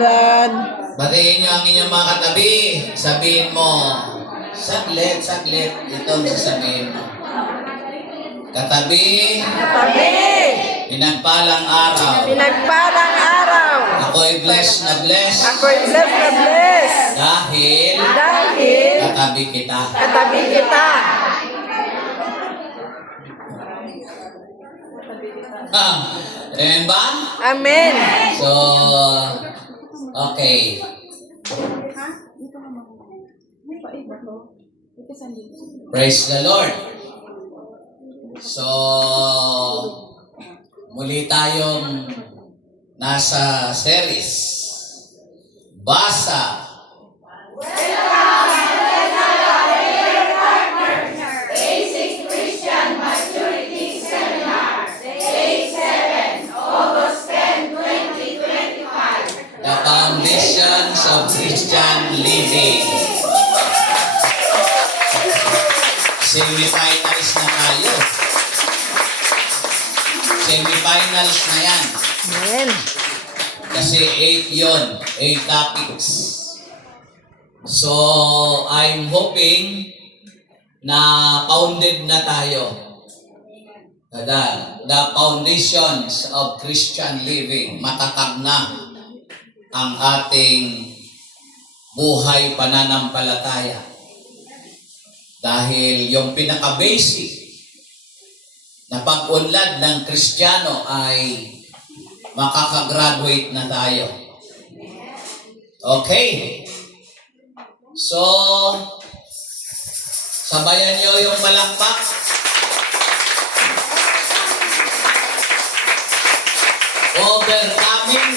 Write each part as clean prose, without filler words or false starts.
Brad. Batiin niyo ang inyong mga katabi. Sabihin mo, saglit. Itong sasabihin mo. Katabi, pinagpalang araw. Pinagpalang araw. Ako'y blessed na blessed. Ako'y blessed na blessed. Dahil katabi kita. Katabi kita. Amen ba? Amen. So, okay. Praise the Lord. So, muli tayong nasa series. Basa. The Foundations of Christian Living. Semifinals na tayo. Semifinals na yan. Amen. Kasi 8 yun. 8 topics. So, I'm hoping na founded na tayo. The foundations of Christian living. Matatag na ang ating buhay pananampalataya. Dahil yung pinaka-basic na pag-unlad ng Kristiyano ay makakagraduate na tayo. Okay. So, sabayan nyo yung palakpak. Overcoming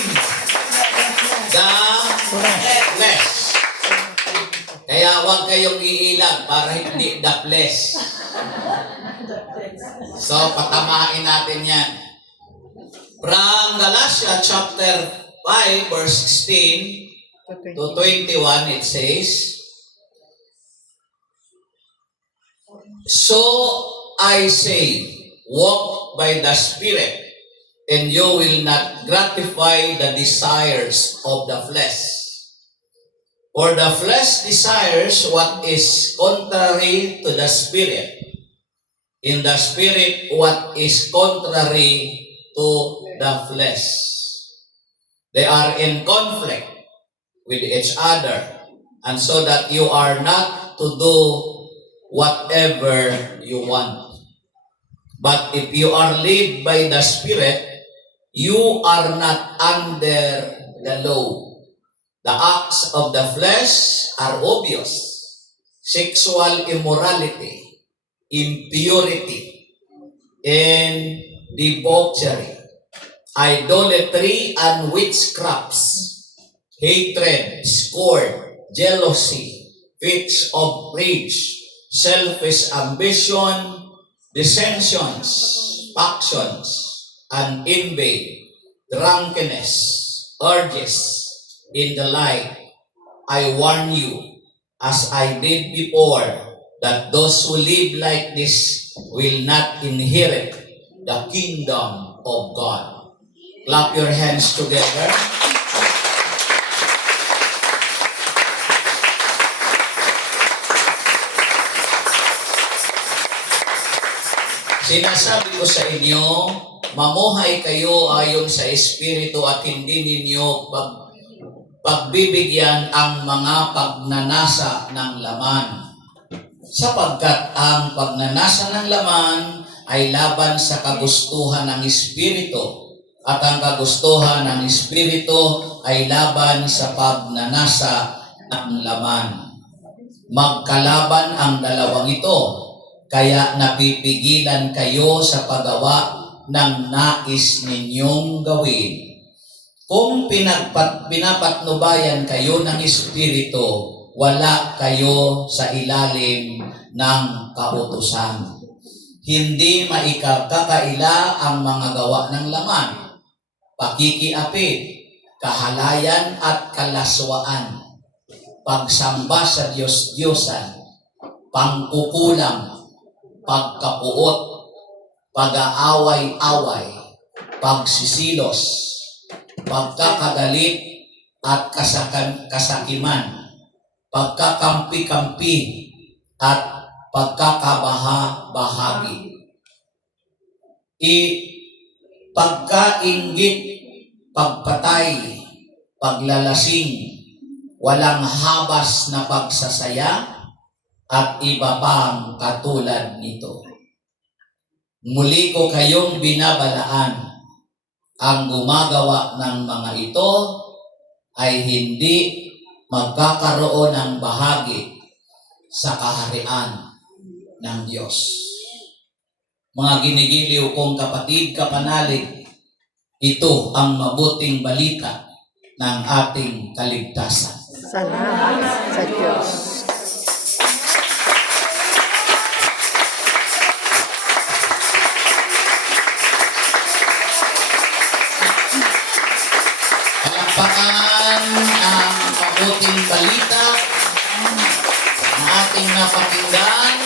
the flesh. Kaya huwag kayong iilag para hindi the flesh. So, patamain natin yan. From Galatians chapter 5, verse 16 to 21, it says, So I say, walk by the Spirit, and you will not gratify the desires of the flesh. For the flesh desires what is contrary to the Spirit, in the Spirit what is contrary to the flesh. They are in conflict with each other, and so that you are not to do whatever you want. But if you are led by the Spirit, you are not under the law. The acts of the flesh are obvious: sexual immorality, impurity, and debauchery, idolatry and witchcrafts, hatred, discord, jealousy, fits of rage, selfish ambition, dissensions, factions, and envy, drunkenness, orgies, in the like. I warn you, as I did before, that those who live like this will not inherit the kingdom of God. Clap your hands together. Sinasabi ko sa inyo, mamuhay kayo ayon sa Espiritu at hindi ninyo pagbibigyan ang mga pagnanasa ng laman. Sapagkat ang pagnanasa ng laman ay laban sa kagustuhan ng Espiritu, at ang kagustuhan ng Espiritu ay laban sa pagnanasa ng laman. Magkalaban ang dalawang ito, kaya napipigilan kayo sa paggawa ng nais ninyong gawin. Kung pinapatnubayan kayo ng Espiritu, wala kayo sa ilalim ng kautusan. Hindi maikakakaila ang mga gawa ng laman: pakikiapid, kahalayan at kalaswaan, pagsamba sa Diyos-Diyosan, pangkukulam, pagkapuot, pag-aaway-away, pagsisilos, pagkakagalit, at kasakiman, pagkakampi-kampi at pagkakabaha-bahagi. Pagkainggit, pagpatay, paglalasing, walang habas na pagsasaya, at iba pang katulad nito. Muli ko kayong binabalaan, ang gumagawa ng mga ito ay hindi magkakaroon ng bahagi sa kaharian ng Diyos. Mga ginigiliw kong kapatid, kapanalig, ito ang mabuting balita ng ating kaligtasan. Salamat sa Diyos. Palakpakan ang mabuting balita na ating napakinggan.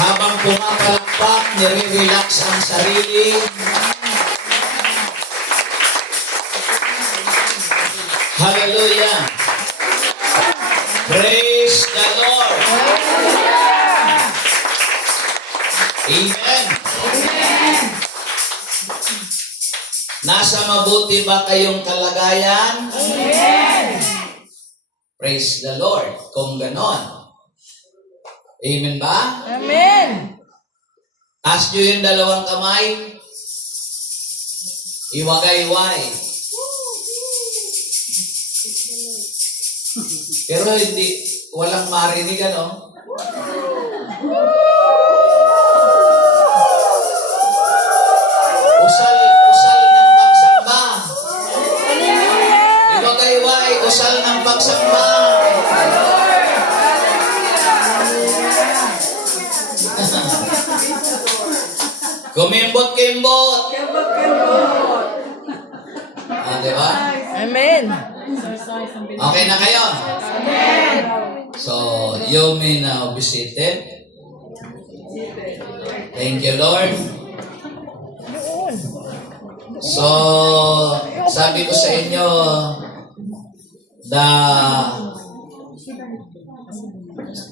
Habang pumapalakpak, nire-relax ang sarili. Hallelujah! Praise the Lord! Amen! Nasa mabuti ba kayong kalagayan? Amen! Praise the Lord! Kung ganon. Amen ba? Amen. Taas nyo yung dalawang kamay. Iwagay-way. Pero hindi, walang marinig, ano? Usal ng pagsamba. Iwagay-way, usal ng pagsamba. Kumimbot-kimbot. Di ba? Amen. Okay na kayo? Amen. So, you may now be seated. Thank you, Lord. So, sabi ko sa inyo, the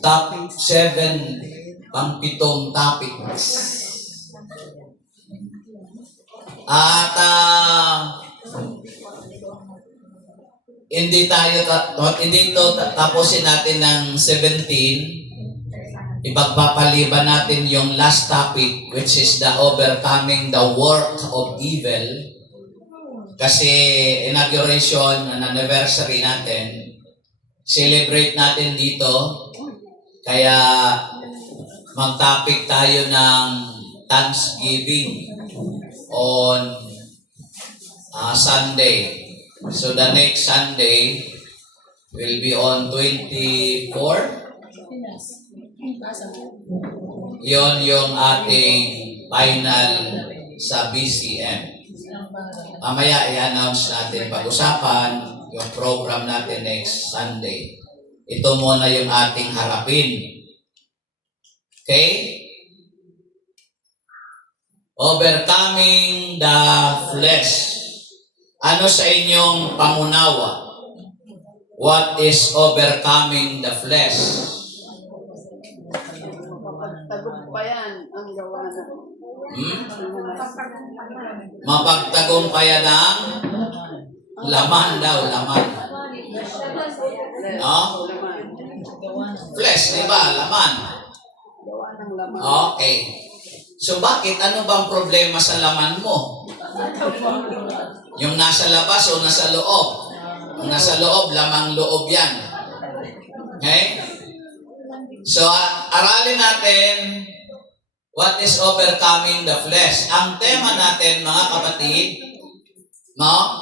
top 7 pang-pitong topics. At hindi ito tapusin natin ng 17. Ipagpapaliban natin yung last topic, which is the overcoming the work of evil. Kasi inauguration, an anniversary natin, celebrate natin dito. Kaya mag-topic tayo ng Thanksgiving on Sunday. So the next Sunday will be on 24. Yon yung ating final sa BCM. Mamaya i-announce natin, pag-usapan yung program natin next Sunday. Ito muna yung ating harapin. Okay? Overcoming the flesh. Ano sa inyong pangunawa? What is overcoming the flesh? Tagumpayan ang gawa na. Mapagtagumpayan ng laman daw, laman. No? Flesh, di ba? Laman. Gawa ng laman. Okay. So bakit? Ano bang problema sa laman mo? Yung nasa labas o nasa loob? Yung nasa loob, lamang loob yan. Okay? So, aralin natin what is overcoming the flesh. Ang tema natin, mga kapatid, no?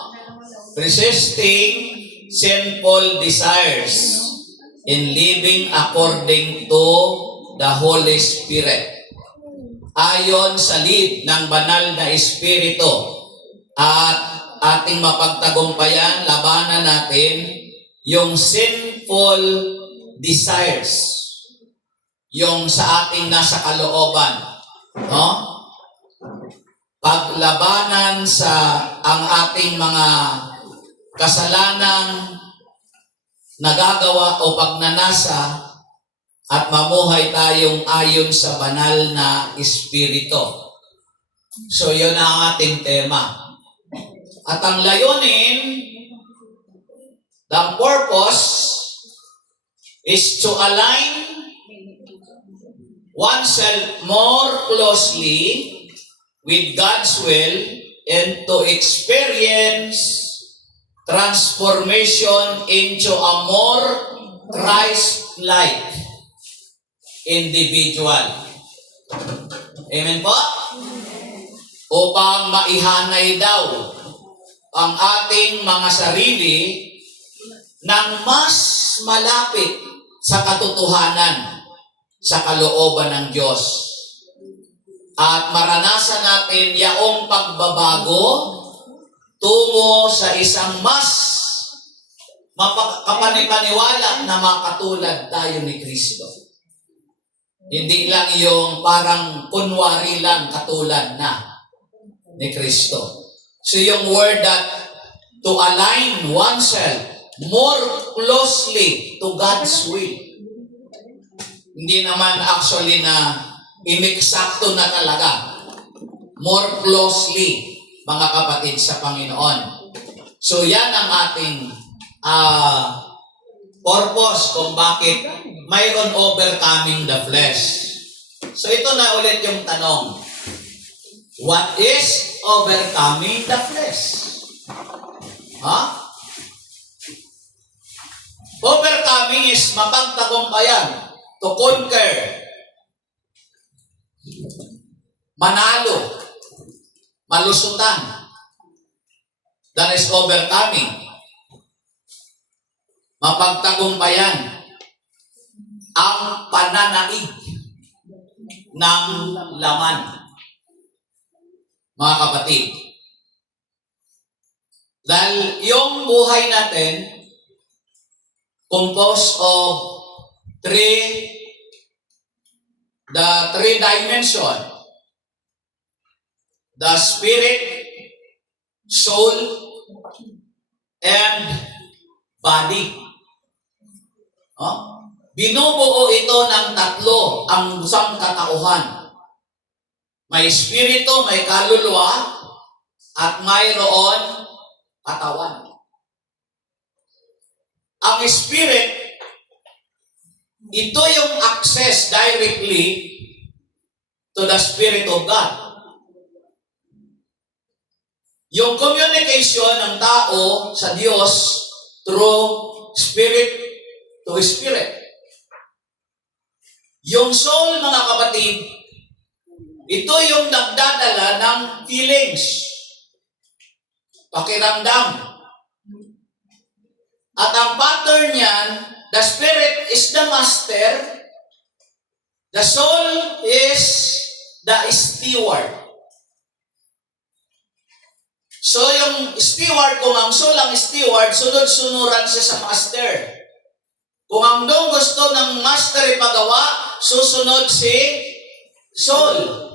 Resisting sinful desires in living according to the Holy Spirit. Ayon sa lead ng banal na Espiritu at ating mapagtagumpayan, labanan natin yung sinful desires, yung sa ating nasa kalooban, no? paglabanan sa ang ating mga kasalanang nagagawa o pagnanasa at mamuhay tayong ayon sa banal na Espiritu. So yun ang ating tema. At ang layunin, the purpose is to align oneself more closely with God's will and to experience transformation into a more Christ-like individual. Amen po? Upang maihanay daw ang ating mga sarili ng mas malapit sa katotohanan sa kalooban ng Diyos. At maranasan natin yaong pagbabago tungo sa isang mas kapanipaniwala na makatulad tayo ni Kristo. Hindi lang yung parang kunwari lang katulad na ni Kristo. So yung word that to align oneself more closely to God's will. Hindi naman actually na ineksakto na talaga. More closely, mga kapatid sa Panginoon. So yan ang ating purpose kung bakit mayroon overcoming the flesh. So ito na ulit yung tanong. What is overcoming the flesh? Overcoming is mapagtagumpayan, to conquer, manalo, malusutan. That is overcoming. Mapagtagumpayan ang pananaig ng laman. Mga kapatid, dahil yung buhay natin composed of the three dimension, the spirit, soul, and body. Binubuo ito ng tatlo ang isang katauhan. May espiritu, may kaluluwa, at mayroon katawan. Ang spirit, ito yung access directly to the Spirit of God. Yung communication ng tao sa Diyos through spirit to spirit. Yung soul, mga kapatid, ito yung nagdadala ng feelings, pakiramdam. At ang pattern niyan, the spirit is the master, the soul is the steward. So yung steward, kung ang soul ang steward, sunod-sunuran siya sa master. Kung ang dong gusto ng master ipagawa, susunod si soul.